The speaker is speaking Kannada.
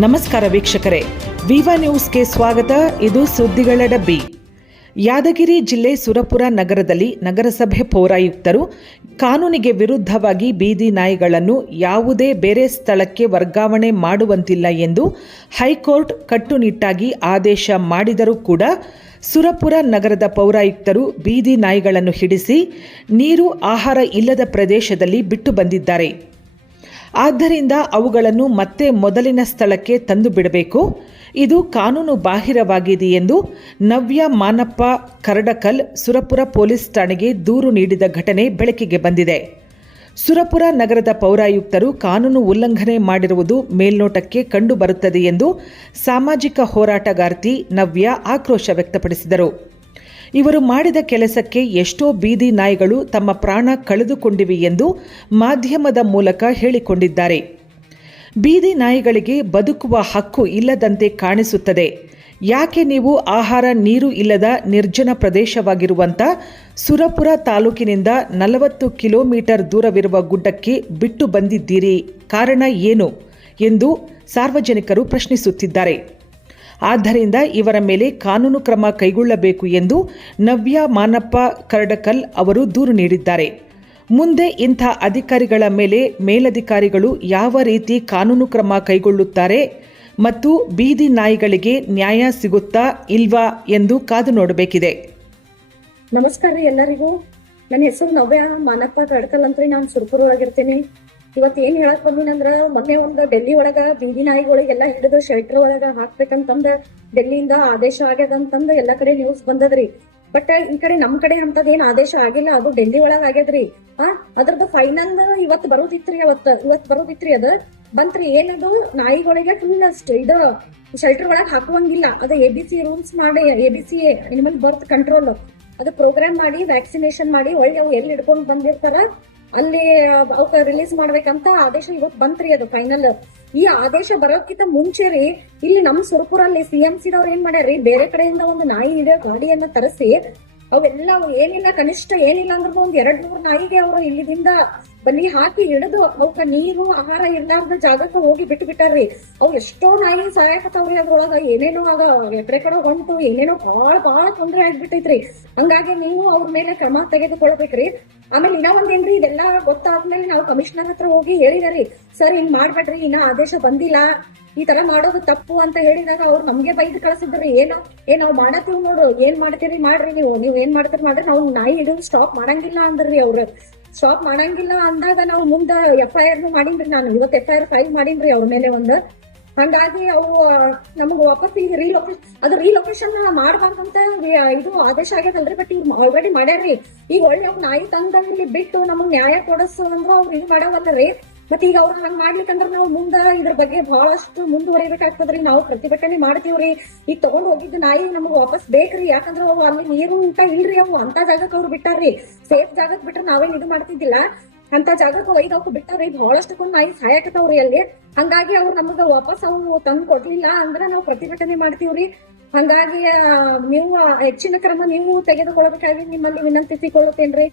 ನಮಸ್ಕಾರ ವೀಕ್ಷಕರೇ, ವಿವಾ ನ್ಯೂಸ್ಗೆ ಸ್ವಾಗತ. ಇದು ಸುದ್ದಿಗಳ ಡಬ್ಬಿ. ಯಾದಗಿರಿ ಜಿಲ್ಲೆ ಸುರಪುರ ನಗರದಲ್ಲಿ ನಗರಸಭೆ ಪೌರಾಯುಕ್ತರು ಕಾನೂನಿಗೆ ವಿರುದ್ಧವಾಗಿ ಬೀದಿ ನಾಯಿಗಳನ್ನು ಯಾವುದೇ ಬೇರೆ ಸ್ಥಳಕ್ಕೆ ವರ್ಗಾವಣೆ ಮಾಡುವಂತಿಲ್ಲ ಎಂದು ಹೈಕೋರ್ಟ್ ಕಟ್ಟುನಿಟ್ಟಾಗಿ ಆದೇಶ ಮಾಡಿದರೂ ಕೂಡ ಸುರಪುರ ನಗರದ ಪೌರಾಯುಕ್ತರು ಬೀದಿ ನಾಯಿಗಳನ್ನು ಹಿಡಿಸಿ ನೀರು ಆಹಾರ ಇಲ್ಲದ ಪ್ರದೇಶದಲ್ಲಿ ಬಿಟ್ಟು ಬಂದಿದ್ದಾರೆ. ಆದ್ದರಿಂದ ಅವುಗಳನ್ನು ಮತ್ತೆ ಮೊದಲಿನ ಸ್ಥಳಕ್ಕೆ ತಂದು ಬಿಡಬೇಕು. ಇದು ಕಾನೂನು ಬಾಹಿರವಾಗಿದೆ ಎಂದು ನವ್ಯ ಮಾನಪ್ಪ ಕರಡಕಲ್ ಸುರಪುರ ಪೊಲೀಸ್ ಠಾಣೆಗೆ ದೂರು ನೀಡಿದ ಘಟನೆ ಬೆಳಕಿಗೆ ಬಂದಿದೆ. ಸುರಪುರ ನಗರದ ಪೌರಾಯುಕ್ತರು ಕಾನೂನು ಉಲ್ಲಂಘನೆ ಮಾಡಿರುವುದು ಮೇಲ್ನೋಟಕ್ಕೆ ಕಂಡುಬರುತ್ತದೆ ಎಂದು ಸಾಮಾಜಿಕ ಹೋರಾಟಗಾರ್ತಿ ನವ್ಯ ಆಕ್ರೋಶ ವ್ಯಕ್ತಪಡಿಸಿದರು. ಇವರು ಮಾಡಿದ ಕೆಲಸಕ್ಕೆ ಎಷ್ಟೋ ಬೀದಿ ನಾಯಿಗಳು ತಮ್ಮ ಪ್ರಾಣ ಕಳೆದುಕೊಂಡಿವೆ ಎಂದು ಮಾಧ್ಯಮದ ಮೂಲಕ ಹೇಳಿಕೊಂಡಿದ್ದಾರೆ. ಬೀದಿ ನಾಯಿಗಳಿಗೆ ಬದುಕುವ ಹಕ್ಕು ಇಲ್ಲದಂತೆ ಕಾಣಿಸುತ್ತದೆ. ಯಾಕೆ ನೀವು ಆಹಾರ ನೀರು ಇಲ್ಲದ ನಿರ್ಜನ ಪ್ರದೇಶವಾಗಿರುವಂಥ ಸುರಪುರ ತಾಲೂಕಿನಿಂದ 40 ಕಿಲೋಮೀಟರ್ ದೂರವಿರುವ ಗುಡ್ಡಕ್ಕೆ ಬಿಟ್ಟು ಬಂದಿದ್ದೀರಿ? ಕಾರಣ ಏನು ಎಂದು ಸಾರ್ವಜನಿಕರು ಪ್ರಶ್ನಿಸುತ್ತಿದ್ದಾರೆ. ಆದ್ದರಿಂದ ಇವರ ಮೇಲೆ ಕಾನೂನು ಕ್ರಮ ಕೈಗೊಳ್ಳಬೇಕು ಎಂದು ನವ್ಯ ಮಾನಪ್ಪ ಕರಡಕಲ್ ಅವರು ದೂರು ನೀಡಿದ್ದಾರೆ. ಮುಂದೆ ಇಂಥ ಅಧಿಕಾರಿಗಳ ಮೇಲೆ ಮೇಲಧಿಕಾರಿಗಳು ಯಾವ ರೀತಿ ಕಾನೂನು ಕ್ರಮ ಕೈಗೊಳ್ಳುತ್ತಾರೆ ಮತ್ತು ಬೀದಿ ನಾಯಿಗಳಿಗೆ ನ್ಯಾಯ ಸಿಗುತ್ತಾ ಇಲ್ವಾ ಎಂದು ಕಾದು ನೋಡಬೇಕಿದೆ. ನಮಸ್ಕಾರ ರೀ ಎಲ್ಲರಿಗೂ. ನನ್ನ ಹೆಸರು ನವ್ಯ ಮಾನಪ್ಪ ಕರಡಕಲ್ ಅಂತ. ನಾನು ಸುರಪುರ ಒಳಗಿರ್ತೀನಿ. ಇವತ್ತು ಏನ್ ಹೇಳಕ್ ಬಂದಿನಂದ್ರ, ಮೊನ್ನೆ ಒಂದು ಡೆಲ್ಲಿ ಒಳಗ ಬೀದಿ ನಾಯಿಗಳಿಗೆಲ್ಲ ಹಿಡಿದು ಶೆಲ್ಟರ್ ಒಳಗ ಹಾಕ್ಬೇಕಂತಂದ ಡೆಲ್ಲಿಯಿಂದ ಆದೇಶ ಆಗ್ಯದಂತಂದ ಎಲ್ಲಾ ಕಡೆ ನ್ಯೂಸ್ ಬಂದದ್ರಿ. ಬಟ್ ಈ ಕಡೆ ನಮ್ ಕಡೆ ಅಂತದ್ ಏನ್ ಆದೇಶ ಆಗಿಲ್ಲ, ಅದು ಡೆಲ್ಲಿ ಒಳಗ ಆಗ್ಯದ್ರಿ. ಅದ್ರದ್ದು ಫೈನಲ್ ಇವತ್ ಬರೋದಿತ್ರಿ. ಇವತ್ ಬರೋದಿತ್ರಿ. ಅದ ಬಂತ್ರಿ. ಏನದು, ನಾಯಿಗಳಿಗೆ ಫುಲ್ ಇದು ಶೆಲ್ಟರ್ ಒಳಗ್ ಹಾಕುವಂಗಿಲ್ಲ. ಅದು ABC ರೂಲ್ಸ್ ಮಾಡಿ, ABC ಅನಿಮಲ್ ಬರ್ತ್ ಕಂಟ್ರೋಲ್ ಅದು ಪ್ರೋಗ್ರಾಮ್ ಮಾಡಿ ವ್ಯಾಕ್ಸಿನೇಷನ್ ಮಾಡಿ ಒಳ್ಳೆ ಅವು ಎಲ್ಲಿ ಹಿಡ್ಕೊಂಡ್ ಬಂದಿರ್ತಾರ ಅಲ್ಲಿ ಅವಕ್ಕೆ ರಿಲೀಸ್ ಮಾಡ್ಬೇಕಂತ ಆದೇಶ ಇವತ್ತು ಬಂತ್ರಿ. ಅದು ಫೈನಲ್. ಈ ಆದೇಶ ಬರೋಕ್ಕಿಂತ ಮುಂಚೆ ರೀ, ಇಲ್ಲಿ ನಮ್ ಸುರಪುರಲ್ಲಿ CMC ದವ್ರು ಏನ್ ಮಾಡ್ಯಾರಿ, ಬೇರೆ ಕಡೆಯಿಂದ ಒಂದು ನಾಯಿ ಹಿಡಿಯೋ ಗಾಡಿಯನ್ನ ತರಿಸಿ ಅವೆಲ್ಲ ಏನಿಲ್ಲ, ಕನಿಷ್ಠ ಏನಿಲ್ಲ ಅಂದ್ರೂ ಒಂದ್ 2-3 ನಾಯಿಗೆ ಅವರು ಇಲ್ಲಿದಿಂದ ಬಲಿ ಹಾಕಿ ಹಿಡಿದು ಅವಕ್ಕ ನೀರು ಆಹಾರ ಇರ್ಲಾರ್ದ ಜಾಗಕ್ಕೆ ಹೋಗಿ ಬಿಟ್ಟು ಬಿಟ್ಟಾರ್ರಿ. ಅವ್ ಎಷ್ಟೋ ನಾಯಿ ಸಹಾಯಕತ್ತವ್ರಿ. ಅದ್ರೊಳಗ ಏನೇನೋ ಆಗ ಎಕಡೆ ಕಡೆ ಹೊಂಟು ಏನೇನೋ ಬಹಳ ತೊಂದರೆ ಆಗ್ಬಿಟ್ಟೈತ್ರಿ. ಹಂಗಾಗಿ ನೀವು ಅವ್ರ ಮೇಲೆ ಕ್ರಮ ತೆಗೆದುಕೊಳ್ಬೇಕ್ರಿ. ಆಮೇಲೆ ಇನ್ನ ಒಂದೇನ್ರಿ, ಇದೆಲ್ಲಾ ಗೊತ್ತಾದ್ಮೇಲೆ ನಾವು ಕಮಿಷನರ್ ಹತ್ರ ಹೋಗಿ ಹೇಳಿದಾರಿ, ಸರ್ ಹಿಂಗ್ ಮಾಡ್ಬೇಡ್ರಿ, ಇನ್ನ ಆದೇಶ ಬಂದಿಲ್ಲ, ಈ ತರ ಮಾಡೋದು ತಪ್ಪು ಅಂತ ಹೇಳಿದಾಗ ಅವ್ರು ನಮ್ಗೆ ಬೈದ್ ಕಳ್ಸಿದ್ರಿ. ನಾವ್ ಮಾಡತ್ತೀವಿ ನೋಡು, ಏನ್ ಮಾಡ್ತೀರಿ ಮಾಡ್ರಿ, ನೀವ್ ಏನ್ ಮಾಡ್ತೀರಿ ಮಾಡ್ರಿ, ನಾವು ನಾಯಿ ಹಿಡಿದು ಸ್ಟಾಪ್ ಮಾಡಂಗಿಲ್ಲ ಅಂದ್ರಿ. ಅವ್ರು ಸ್ಟಾಪ್ ಮಾಡಂಗಿಲ್ಲ ಅಂದಾಗ ನಾವು ಮುಂದ FIR ಮಾಡಿನ್ರಿ. ನಾನು ಇವತ್ತು FIR ಫೈಲ್ ಮಾಡಿನ್ರಿ ಅವ್ರ ಮೇಲೆ ಒಂದು. ಹಂಗಾಗಿ ಅವು ನಮಗ್ ವಾಪಸ್ ಈಗ ರೀಲೊಕೇಶನ್ ಮಾಡ್ಬಾರ್ದಂತ ಇದು ಆದೇಶ ಆಗ್ಯದಲ್ರಿ. ಬಟ್ ಈಗ ಆಲ್ರೆಡಿ ಮಾಡ್ಯಾರ್ರಿ. ಈಗ ಒಳ್ಳೆ ಅವ್ರು ನಾಯಿ ತಂದ ಇಲ್ಲಿ ಬಿಟ್ಟು ನಮಗ್ ನ್ಯಾಯ ಕೊಡಸು ಅಂದ್ರ ಅವ್ರು ಇದು ಮಾಡವಲ್ಲರಿ. ಮತ್ತೆ ಈಗ ಅವ್ರು ಹಂಗ್ ಮಾಡ್ಲಿಕ್ಕಂದ್ರ ನಾವು ಮುಂದ ಇದ್ರ ಬಗ್ಗೆ ಬಹಳಷ್ಟು ಮುಂದುವರಿಬೇಕಾಗ್ತದ್ರಿ. ನಾವು ಪ್ರತಿಭಟನೆ ಮಾಡ್ತೀವ್ರಿ. ಈಗ ತಗೊಂಡ್ ಹೋಗಿದ್ದು ನಾಯಿ ನಮಗ್ ವಾಪಸ್ ಬೇಕ್ರಿ. ಯಾಕಂದ್ರ ಅವು ಅಲ್ಲಿ ನೀರು ಊಟ ಇಲ್ರಿ. ಅವು ಅಂತ ಜಾಗಕ್ಕೆ ಅವ್ರು ಬಿಟ್ಟಾರ್ರಿ. ಸೇಫ್ ಜಾಗಕ್ಕೆ ಬಿಟ್ರೆ ನಾವೇನ್ ಇದು ಮಾಡ್ತಿದ್ದಿಲ್ಲ. ಅಂತ ಜಾಗಕ್ಕೆ ಒಯ್ದು ಅವ್ರು ಬಿಟ್ಟಾರ್ರಿ. ಬಹಳಷ್ಟು ನಾಯಿ ಸಾಯಕತ್ತವ್ರಿ ಅಲ್ಲಿ. ಹಂಗಾಗಿ ಅವ್ರು ನಮಗ ವಾಪಸ್ ಅವು ತಂದು ಕೊಡ್ಲಿಲ್ಲ ಅಂದ್ರ ನಾವು ಪ್ರತಿಭಟನೆ ಮಾಡ್ತೀವ್ರಿ. ಹಂಗಾಗಿ ನೀವು ಹೆಚ್ಚಿನ ಕ್ರಮ ನೀವು ತೆಗೆದುಕೊಳ್ಬೇಕಾಗಿ ನಿಮ್ಮಲ್ಲಿ ವಿನಂತಿಸಿಕೊಳ್ಳುತ್ತೇನ್ರಿ.